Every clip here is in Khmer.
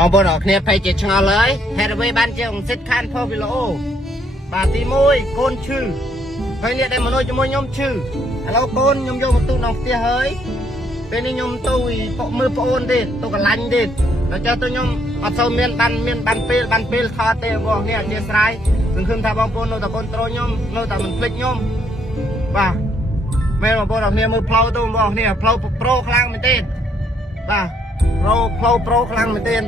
បងប្អូនអរគ្នាភ័យជាឆ្ងល់ហើយហេតុអ្វីបានជាអង្គសិទ្ធខានផុសវីដេអូបាទទី1កូនឈឺហើយអ្នកដែលមនុស្សជាមួយខ្ញុំឈឺឥឡូវកូនខ្ញុំយកមកទូក្នុងផ្ទះហើយពេលនេះខ្ញុំទៅមើលប្អូនទេទៅកន្លាញ់ទេដល់ចុះទៅខ្ញុំអត់សូវមានបានពេលថតទេបងប្អូននេះអធិស្ឋានសង្ឃឹមថាបងប្អូននៅតែគ្រប់ត្រូលខ្ញុំនៅតែមិនភ្លេចខ្ញុំបាទមែនបងប្អូនអរគ្នាមើលផ្លូវទៅបងប្អូននេះផ្លូវប្រូខ្លាំងមែនទេបាទផ្លូវប្រូខ្លាំងមែនទេ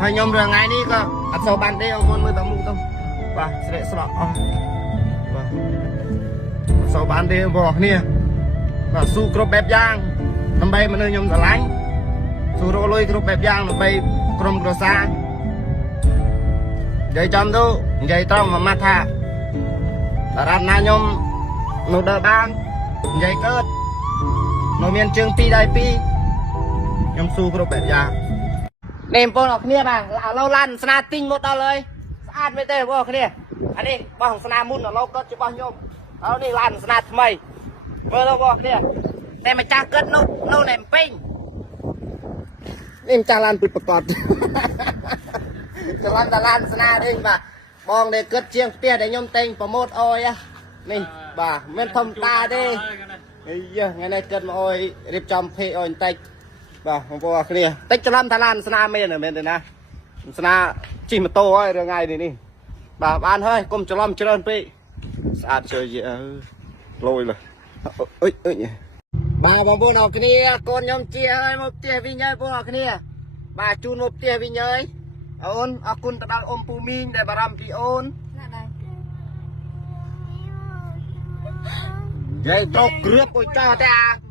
ហើយខ្ញុំរឿងថ្ងៃនេះក៏អត់សូវបានទេបងប្អូនមើលតាមមុខទៅបាទស្រែកស្រក់អស់បាទអត់សូវបានទេបងប្អូនគ្នាបាទស៊ូគ្រប់បែបយ៉ាងដើម្បីមនុស្សខ្ញុំស្រឡាញ់ស៊ូរកលុយគ្រប់បែបយ៉ាងដើម្បីក្រុមគ្រួសារនិយាយចំទៅនិយាយត្រង់មួយម៉ាត់ថាតារាណាខ្ញុំនៅដើរបាននិយាយកើតនៅមានជើង2ដៃ2ខ្ញុំស៊ូគ្រប់បែបយ៉ាងនេះបងប្អូនអរគ្នាបាទឥឡូវឡានស្នាទិញមកដល់ហើយស្អាតមែនទេបងប្អូនគ្នាអានេះបោះស្នាមុនឥឡូវគាត់ជាបោះខ្ញុំឥឡូវនេះឡានស្នាថ្មីមើលទៅបងប្អូនគ្នាតែម្ចាស់គាត់នៅណែពេញនេះម្ចាស់ឡានពិតប្រកបច្រឡំតាឡានស្នានេះបាទបងដែលគាត់ជាងផ្ទះដែលខ្ញុំតែងប្រម៉ូតអយនេះបាទមិនធម្មតាទេអីយ៉ាថ្ងៃនេះគាត់មកអយរៀបចំភេកអយបន្តិចបាទបងប្អូនអរគ្នាតិចច្រឡំតាឡានស្នាមែនទេណាស្នាជិះម៉ូតូហើយរឿងថ្ងៃនេះបាទបានហើយកុំច្រឡំច្រើនពេកស្អាតជើយលយលើអុយបាទបងប្អូនអរគ្នាកូនខ្ញុំជាហើយមកផ្ទះវិញហើយបងប្អូនអរគ្នាបាទជូនមកផ្ទះវិញហើយអូនអរគុណទៅដល់អ៊ំពូមីងដែលបារម្ភពីអូនណាដែរយាយត្រកគ្រឿបអុយចោលតែអា